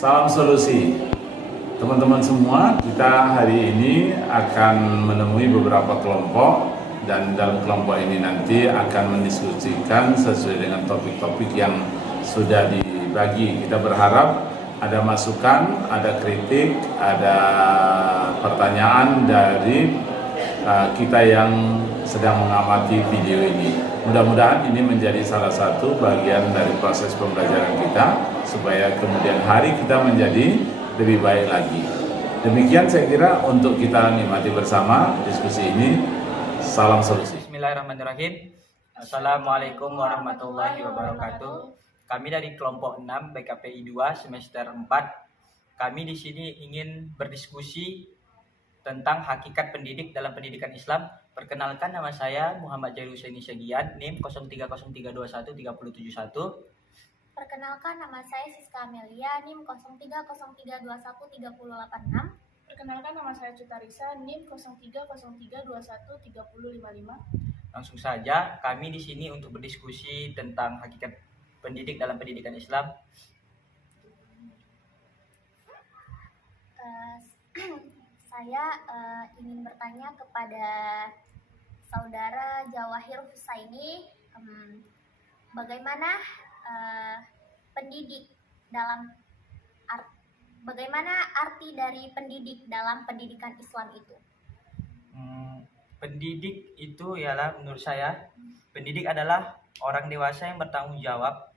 Salam solusi. Teman-teman semua, kita hari ini akan menemui beberapa kelompok dan dalam kelompok ini nanti akan mendiskusikan sesuai dengan topik-topik yang sudah dibagi. Kita berharap ada masukan, ada kritik, ada pertanyaan dari kita yang sedang mengamati video ini. Mudah-mudahan ini menjadi salah satu bagian dari proses pembelajaran kita supaya kemudian hari kita menjadi lebih baik lagi. Demikian saya kira untuk kita nikmati bersama diskusi ini. Salam solusi. Bismillahirrahmanirrahim. Assalamualaikum warahmatullahi wabarakatuh. Kami dari kelompok 6 BKPI 2 semester 4. Kami di sini ingin berdiskusi tentang hakikat pendidik dalam pendidikan Islam. Perkenalkan, nama saya Muhammad Jairul Husaini Syagian, NIM 0303213071. Perkenalkan, nama saya Siska Amelia, NIM 0303213086. Perkenalkan, nama saya Cutarisa, NIM 0303213055. Langsung saja, kami di sini untuk berdiskusi tentang hakikat pendidik dalam pendidikan Islam. Saya ingin bertanya kepada Saudara Jawahir Husaini, bagaimana bagaimana arti dari pendidik dalam pendidikan Islam itu? Pendidik itu ialah, menurut saya, pendidik adalah orang dewasa yang bertanggung jawab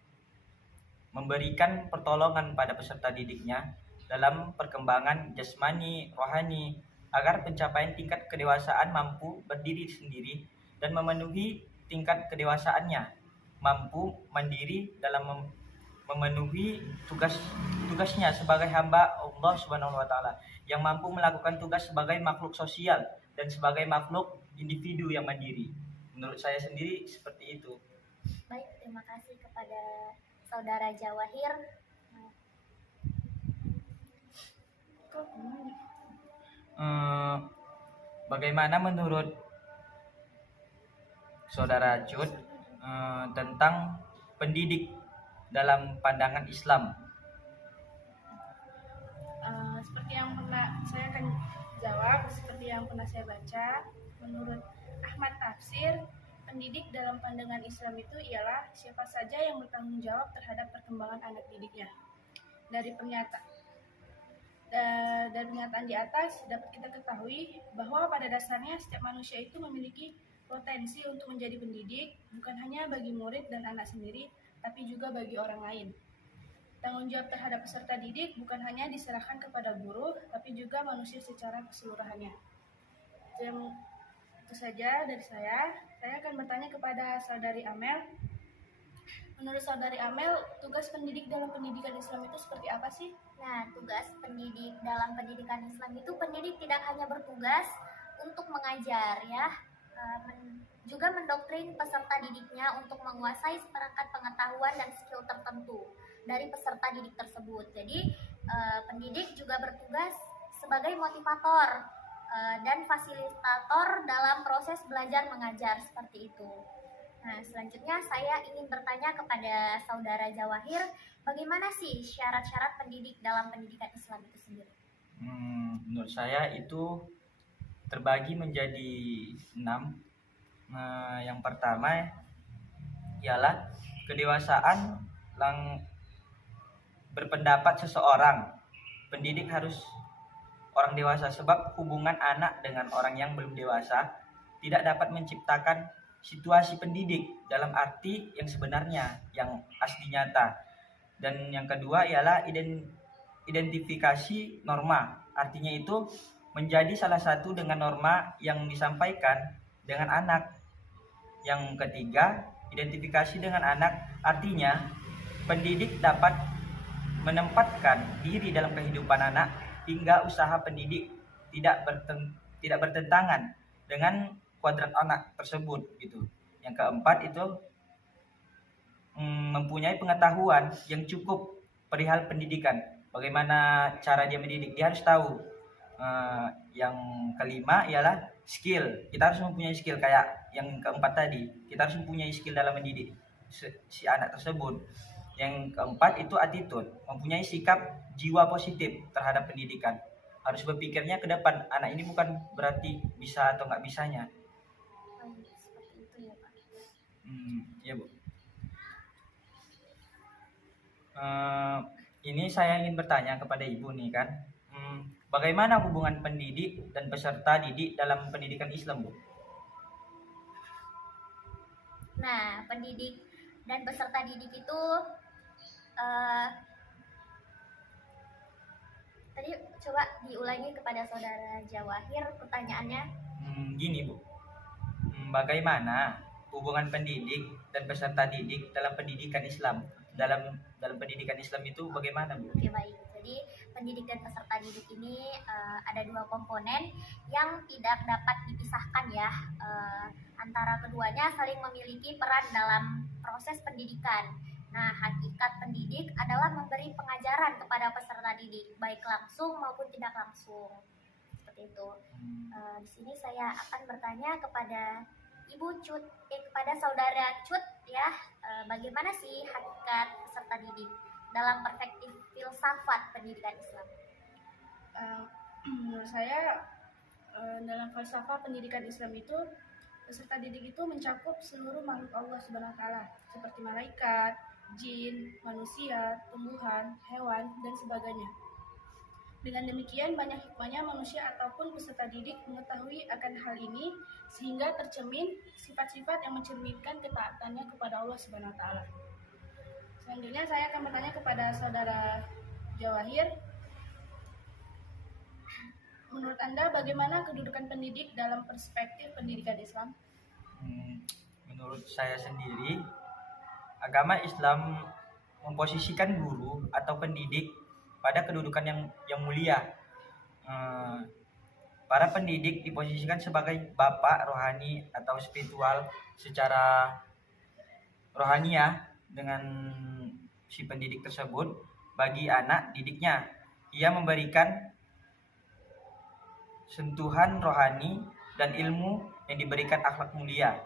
memberikan pertolongan pada peserta didiknya dalam perkembangan jasmani, rohani, agar pencapaian tingkat kedewasaan mampu berdiri sendiri dan memenuhi tingkat kedewasaannya, mampu mandiri dalam memenuhi tugasnya sebagai hamba Allah Subhanahu wa taala, yang mampu melakukan tugas sebagai makhluk sosial dan sebagai makhluk individu yang mandiri. Menurut saya sendiri seperti itu. Baik, terima kasih kepada Saudara Jawahir. Bagaimana menurut Saudara Cut tentang pendidik dalam pandangan Islam? Seperti yang pernah saya akan jawab, seperti yang pernah saya baca, menurut Ahmad Tafsir, pendidik dalam pandangan Islam itu ialah siapa saja yang bertanggung jawab terhadap perkembangan anak didiknya. Dari pernyataan di atas dapat kita ketahui bahwa pada dasarnya setiap manusia itu memiliki potensi untuk menjadi pendidik, bukan hanya bagi murid dan anak sendiri, tapi juga bagi orang lain. Tanggung jawab terhadap peserta didik bukan hanya diserahkan kepada guru, tapi juga manusia secara keseluruhannya. Itu saja dari saya. Saya akan bertanya kepada Saudari Amel. Menurut Saudari Amel, tugas pendidik dalam pendidikan Islam itu seperti apa sih? Nah, tugas pendidik dalam pendidikan Islam itu, pendidik tidak hanya bertugas untuk mengajar ya, juga mendoktrin peserta didiknya untuk menguasai seperangkat pengetahuan dan skill tertentu dari peserta didik tersebut. Jadi pendidik juga bertugas sebagai motivator dan fasilitator dalam proses belajar mengajar, seperti itu. Nah, selanjutnya saya ingin bertanya kepada Saudara Jawahir, bagaimana sih syarat-syarat pendidik dalam pendidikan Islam itu sendiri? Menurut saya itu terbagi menjadi 6. Yang pertama ialah kedewasaan berpendapat seseorang. Pendidik harus orang dewasa, sebab hubungan anak dengan orang yang belum dewasa tidak dapat menciptakan situasi pendidik dalam arti yang sebenarnya, yang asli nyata. Dan yang kedua ialah identifikasi norma. Artinya itu menjadi salah satu dengan norma yang disampaikan dengan anak. Yang ketiga, identifikasi dengan anak. Artinya pendidik dapat menempatkan diri dalam kehidupan anak hingga usaha pendidik tidak bertentangan dengan kuadrat anak tersebut gitu. Yang keempat itu mempunyai pengetahuan yang cukup perihal pendidikan. Bagaimana cara dia mendidik, dia harus tahu. Yang kelima ialah skill. Kita harus mempunyai skill kayak yang keempat tadi. Kita harus mempunyai skill dalam mendidik si anak tersebut. Yang keempat itu attitude, mempunyai sikap jiwa positif terhadap pendidikan. Harus berpikirnya ke depan. Anak ini bukan berarti bisa atau nggak bisanya. Seperti itu ya Pak. Ya Bu. Ini saya ingin bertanya kepada Ibu nih kan. Bagaimana hubungan pendidik dan peserta didik dalam pendidikan Islam, Bu? Nah, pendidik dan peserta didik itu tadi coba diulangi kepada saudara Jawahir pertanyaannya. Gini Bu, bagaimana hubungan pendidik dan peserta didik dalam pendidikan Islam? Dalam pendidikan Islam itu bagaimana Bu? Oke baik, jadi pendidik dan peserta didik ini ada dua komponen yang tidak dapat dipisahkan ya. Antara keduanya saling memiliki peran dalam proses pendidikan. Nah, hakikat pendidik adalah memberi pengajaran kepada peserta didik, baik langsung maupun tidak langsung. Seperti itu. Di sini saya akan bertanya kepada Ibu Cut, kepada saudara Cut ya, bagaimana sih hakikat peserta didik dalam perspektif filsafat pendidikan Islam? Menurut saya dalam falsafah pendidikan Islam itu peserta didik itu mencakup seluruh makhluk Allah Subhanahu wa taala seperti malaikat, jin, manusia, tumbuhan, hewan, dan sebagainya. Dengan demikian banyak hikmahnya manusia ataupun peserta didik mengetahui akan hal ini sehingga tercermin sifat-sifat yang mencerminkan ketaatannya kepada Allah Subhanahu wa taala. Selanjutnya saya akan bertanya kepada saudara Jawahir. Menurut Anda bagaimana kedudukan pendidik dalam perspektif pendidikan Islam? Menurut saya sendiri, agama Islam memposisikan guru atau pendidik pada kedudukan yang mulia. Para pendidik diposisikan sebagai bapak rohani atau spiritual secara rohaniah dengan si pendidik tersebut bagi anak didiknya. Ia memberikan sentuhan rohani dan ilmu yang diberikan akhlak mulia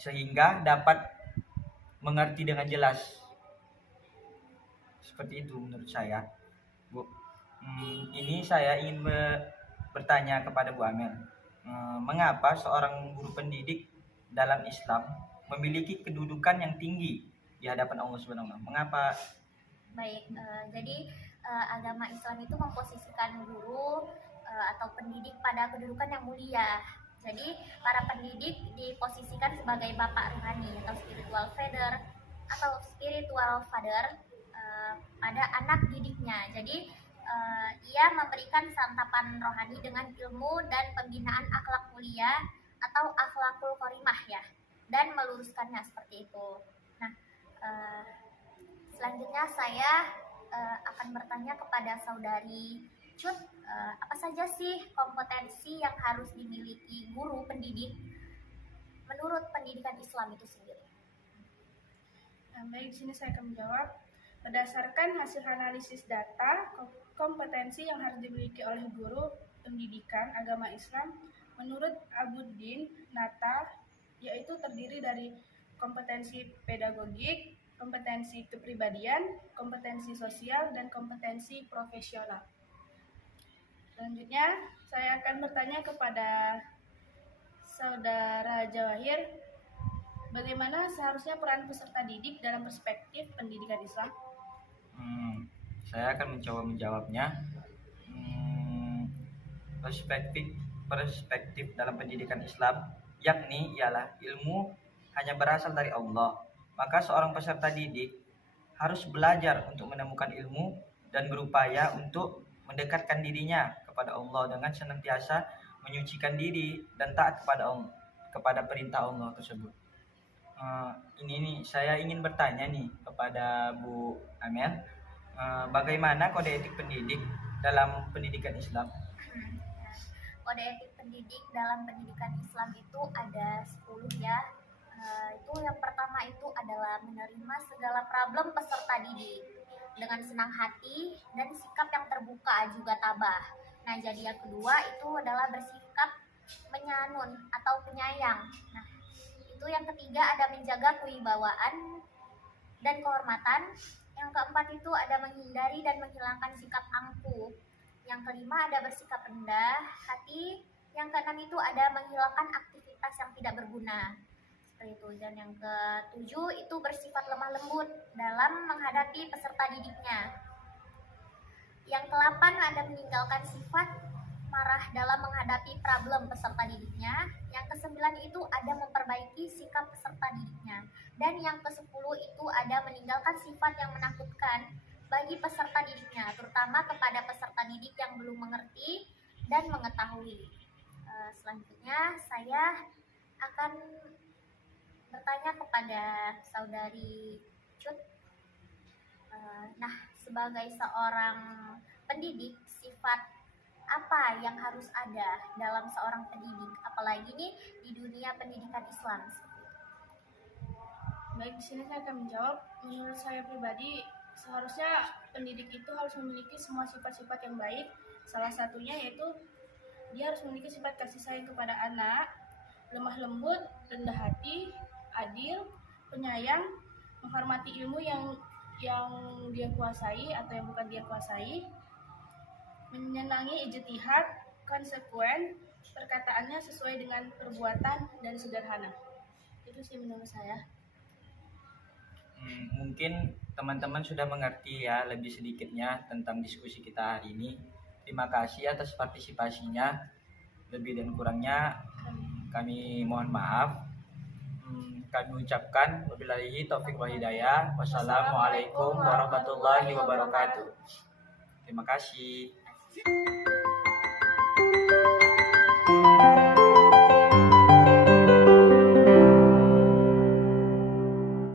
sehingga dapat mengerti dengan jelas. Seperti itu menurut saya, Bu. Ini saya ingin bertanya kepada Bu Amel. Mengapa seorang guru pendidik dalam Islam memiliki kedudukan yang tinggi di hadapan Allah Subhanahu wa taala? Mengapa? Baik, jadi agama Islam itu memposisikan guru atau pendidik pada kedudukan yang mulia. Jadi para pendidik diposisikan sebagai bapak rohani atau spiritual father pada anak didiknya. Jadi ia memberikan santapan rohani dengan ilmu dan pembinaan akhlak mulia atau akhlakul karimah ya, dan meluruskannya seperti itu. Nah, selanjutnya saya akan bertanya kepada saudari Cut, apa saja sih kompetensi yang harus dimiliki guru pendidik menurut pendidikan Islam itu sendiri? Nah, baik, di sini saya akan menjawab. Berdasarkan hasil analisis data, kompetensi yang harus dimiliki oleh guru pendidikan agama Islam menurut Abuddin Nata yaitu terdiri dari kompetensi pedagogik, kompetensi kepribadian, kompetensi sosial, dan kompetensi profesional. Selanjutnya, saya akan bertanya kepada saudara Jawahir, bagaimana seharusnya peran peserta didik dalam perspektif pendidikan Islam? Saya akan mencoba menjawabnya. Perspektif dalam pendidikan Islam yakni ialah ilmu hanya berasal dari Allah. Maka seorang peserta didik harus belajar untuk menemukan ilmu dan berupaya untuk mendekatkan dirinya kepada Allah dengan senantiasa menyucikan diri dan taat kepada perintah Allah tersebut. Ini saya ingin bertanya nih kepada Bu Amel, bagaimana kode etik pendidik dalam pendidikan Islam? Kode etik pendidik dalam pendidikan Islam itu ada 10 ya. Itu yang pertama itu adalah menerima segala problem peserta didik dengan senang hati dan sikap yang terbuka juga tabah. Nah, jadi yang kedua itu adalah bersikap menyanun atau penyayang. Nah, itu yang ketiga ada menjaga kewibawaan dan kehormatan. Yang keempat itu ada menghindari dan menghilangkan sikap angkuh. Yang kelima ada bersikap rendah hati. Yang keenam itu ada menghilangkan aktivitas yang tidak berguna. Seperti itu. Dan yang ketujuh itu bersifat lemah lembut dalam menghadapi peserta didiknya. Yang ke-8 ada meninggalkan sifat marah dalam menghadapi problem peserta didiknya. Yang ke-9 itu ada memperbaiki sikap peserta didiknya. Dan yang ke-10 itu ada meninggalkan sifat yang menakutkan bagi peserta didiknya, terutama kepada peserta didik yang belum mengerti dan mengetahui. Selanjutnya saya akan bertanya kepada saudari Cut. Nah, sebagai seorang pendidik, sifat apa yang harus ada dalam seorang pendidik, apalagi nih di dunia pendidikan Islam? Baik, di sini saya akan menjawab. Menurut saya pribadi, seharusnya pendidik itu harus memiliki semua sifat-sifat yang baik. Salah satunya yaitu dia harus memiliki sifat kasih sayang kepada anak, lemah lembut, rendah hati, adil, penyayang, menghormati ilmu yang dia kuasai atau yang bukan dia kuasai, menyenangi ijtihad, konsekuen, perkataannya sesuai dengan perbuatan dan sederhana. Itu sih menurut saya. Mungkin teman-teman sudah mengerti ya lebih sedikitnya tentang diskusi kita hari ini. Terima kasih atas partisipasinya. Lebih dan kurangnya kami mohon maaf. Kami ucapkan wabillahi taufiq wal hidayah. Wassalamualaikum warahmatullahi wabarakatuh. Terima kasih.